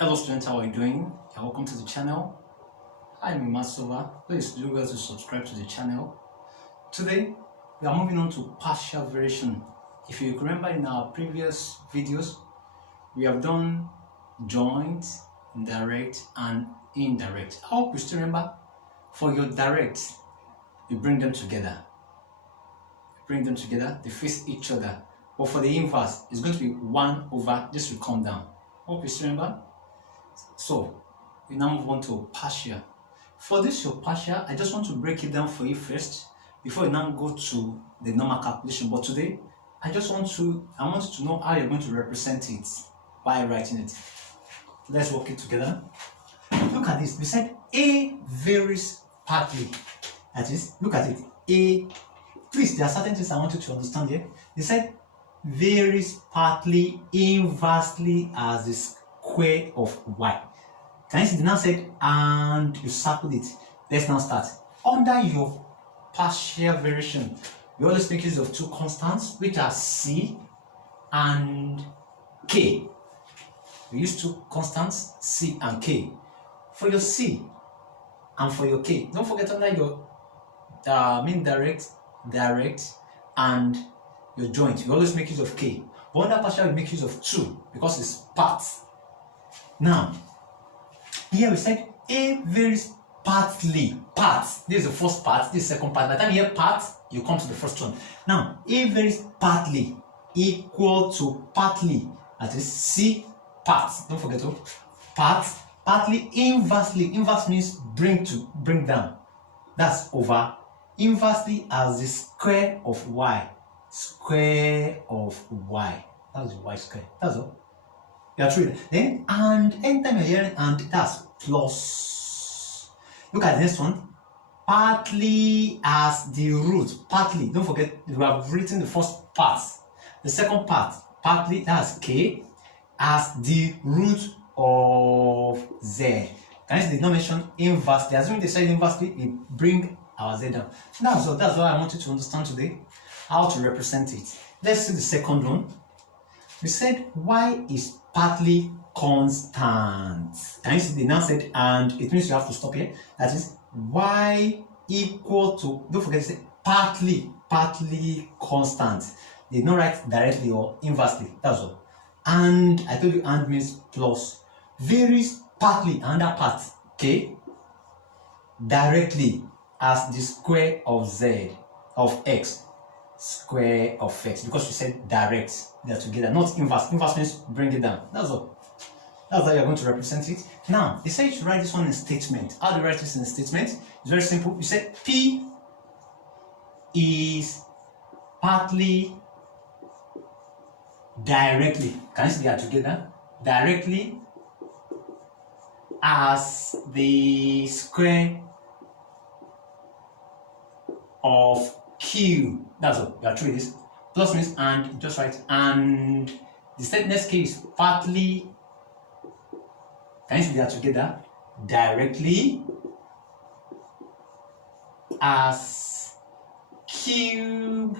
Hello students, how are you doing? And welcome to the channel. I'm Masova. Please do guys to subscribe to the channel. Today we are moving on to partial variation. If you remember in our previous videos, we have done joint, direct and indirect. I hope you still remember. For your direct, you bring them together. They face each other. But for the inverse, it's going to be 1 over, this will come down. Hope you still remember. So we now move on to partial. For this your partial, I just want to break it down for you first before we now go to the normal calculation. But today I want you to know how you're going to represent it by writing it. Let's work it together. Look at this. We said A varies partly. That is, look at it. A, please, there are certain things I want you to understand here. They said varies partly inversely as the square of y. Can you see? They now said, and you circled it. Let's now start. Under your partial variation, we always make use of two constants, which are c and k. We use two constants, c and k. For your c and for your k, don't forget under your mean direct, and your joint, we always make use of k. But under partial, we make use of 2 because it's parts. Now, here we said A varies partly. Parts. This is the first part, this is the second part. By the time you hear parts, you come to the first one. Now, A varies partly equal to partly. That is C parts. Don't forget to parts. Partly inversely. Inverse means bring down. That's over. Inversely as the square of y. Square of y. That's the y square. That's all. Yeah, true. Then, and anytime you're hearing and, that's plus. Look at the next one. Partly as the root. Partly. Don't forget, we have written the first part. The second part, partly, that's k, as the root of z. Can you see the denomination inversely? Assuming they said inversely, we bring our z down. That's all. That's what I want you to understand today. How to represent it. Let's see the second one. We said y is partly constant. Can you see they now said, and it means you have to stop here. That is y equal to, don't forget to say partly constant. They don't write directly or inversely. That's all. And I told you and means plus. Varies partly, another part, okay, directly as the square of z of x. Square of x, because we said direct, they are together, not inverse. Inverse means bring it down. That's all. That's how you're going to represent it. Now, they say you should write this one in statement. How do you write this in statement? It's very simple. You say P is partly directly. Can you see they are together? Directly as the square of Q. That's all. You are true this. Plus means and, just write and. The next case, partly. Can you see they are together? Directly as cube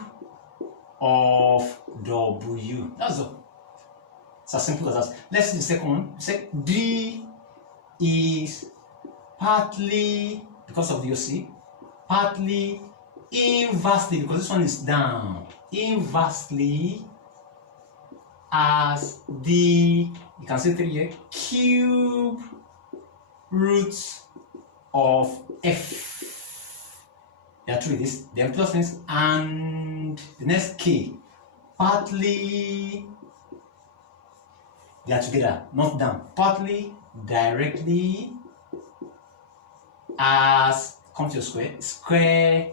of W. That's all. It's as simple as that. Let's see the second one. We say D is partly, because of the OC, partly inversely, because this one is down, inversely as the, you can say 3 here, cube root of f. They are true this. Then plus means and the next k, partly, they are together, not down, partly directly as, come to your square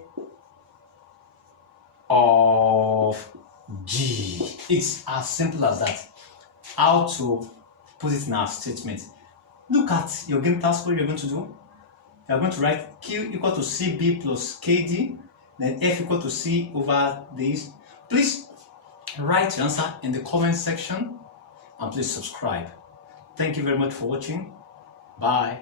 of G. It's as simple as that. How to put it in our statement. Look at your game task. What you're going to do. You're going to write Q equal to CB plus KD. Then F equal to C over this. Please write your answer in the comment section. And please subscribe. Thank you very much for watching. Bye.